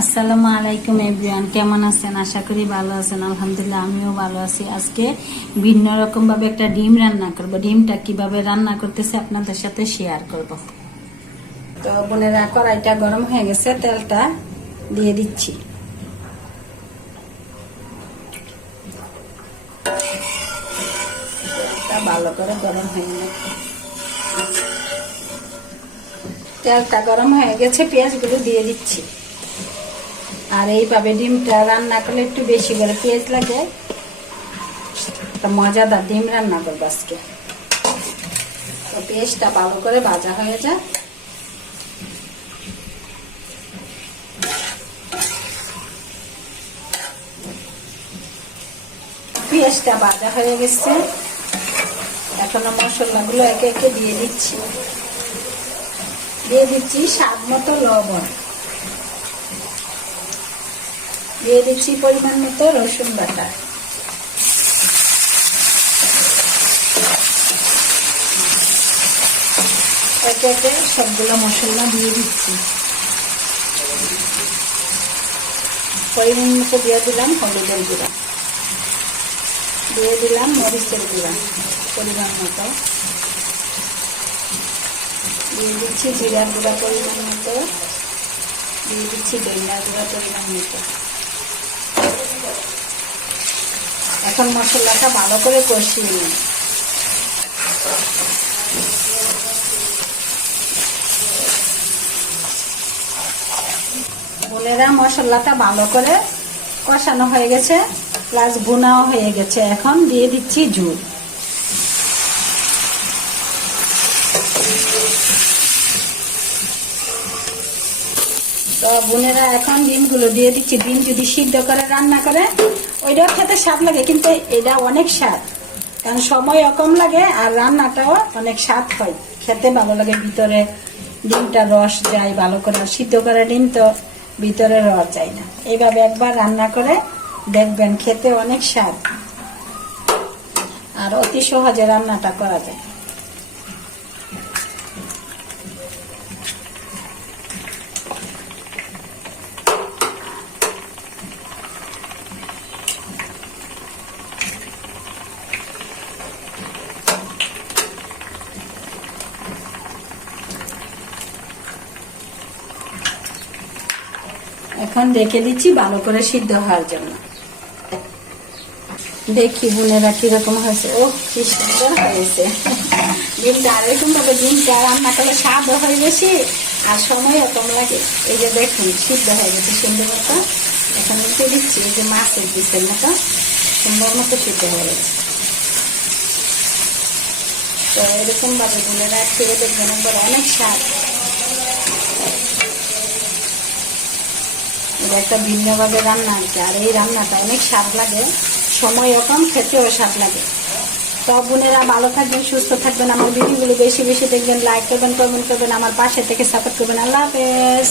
আসসালামু আলাইকুম এভরিওয়ান, কেমন আছেন? আশা করি ভালো আছেন। আলহামদুলিল্লাহ আমিও ভালো আছি। আজকে ভিন্ন রকম ভাবে একটা ডিম রান্না করব। ডিমটা কিভাবে রান্না করতেছে আপনাদের সাথে শেয়ার করব। তো বোনেরা, কড়াইটা গরম হয়ে গেছে, তেলটা দিয়ে দিচ্ছি। তেলটা ভালো করে গরম হয়ে গেছে। তেলটা গরম হয়ে গেছে, পেঁয়াজগুলো দিয়ে দিচ্ছি। আর এইভাবে ডিমটা রান্না করলে একটু বেশি করে পেঁয়াজ লাগে। একটা মজাদার ডিম রান্না করবো আজকে। তো পেঁয়াজটা ভালো করে ভাজা হয়ে যায়। পেঁয়াজটা ভাজা হয়ে গেছে, এখন মশলাগুলো একে একে দিয়ে দিচ্ছি। দিয়ে দিচ্ছি স্বাদ মতো লবণ, দিয়ে দিচ্ছি পরিমাণ মতো রসুন বাটা, একে একে সবগুলো মশলা দিয়ে দিচ্ছি। পরিমাণ মতো দিয়ে দিলাম হলুদের গুঁড়া, দিয়ে দিলাম মরিচের গুঁড়া পরিমাণ মতো, দিয়ে দিচ্ছি জিরার গুঁড়া পরিমাণ মতো, দিয়ে দিচ্ছি ধনিয়ার গুঁড়া পরিমাণ মতো। এখন মশলাটা ভালো করে কষিয়ে নিই। বোনেরা, মশলাটা ভালো করে কষানো হয়ে গেছে, প্লাস ভুনাও হয়ে গেছে। এখন দিয়ে দিচ্ছি ঝোল। তো বোনেরা, এখন ডিমগুলো দিয়ে দিচ্ছি। ডিম যদি সিদ্ধ করে রান্না করে ওইটাও খেতে স্বাদ লাগে, কিন্তু এটা অনেক স্বাদ, কারণ সময়ও কম লাগে আর রান্নাটাও অনেক স্বাদ হয়, খেতে ভালো লাগে। ভিতরে ডিমটা রস যায় ভালো করে। সিদ্ধ করা ডিম তো ভিতরে রস যায় না। এইভাবে একবার রান্না করে দেখবেন, খেতে অনেক স্বাদ আর অতি সহজে রান্নাটা করা যায়। এখন রেখে দিচ্ছি ভালো করে সিদ্ধ হওয়ার জন্য। দেখি বোনেরা কিরকম হয়েছে। ও, কি সুন্দর হয়েছে ডিমটা। আর এরকম ভাবে ডিমটা রান্না করলে স্বাদও হয় বেশি আর সময়ও কম লাগে। এই যে দেখুন, সিদ্ধ হয়ে গেছে সুন্দর মতো। এখন উঠে দিচ্ছি, এই যে মাছের পিসের মতো সুন্দর মতো সিদ্ধ হয়ে গেছে। তো এরকম ভাবে বোনেরা খেয়ে দেখবেন, একবার অনেক স্বাদ। এটা একটা ভিন্নভাবে রান্না আর কি। আর এই রান্নাটা অনেক স্বাদ লাগে, সময়ও কম, খেতেও স্বাদ লাগে। তো বোনেরা, ভালো থাকবেন, সুস্থ থাকবেন। আমার ভিডিওগুলো বেশি বেশি দেখবেন, লাইক করবেন, কমেন্ট করবেন, আমার পাশে থেকে সাপোর্ট করবেন। আল্লাহ হাফেজ।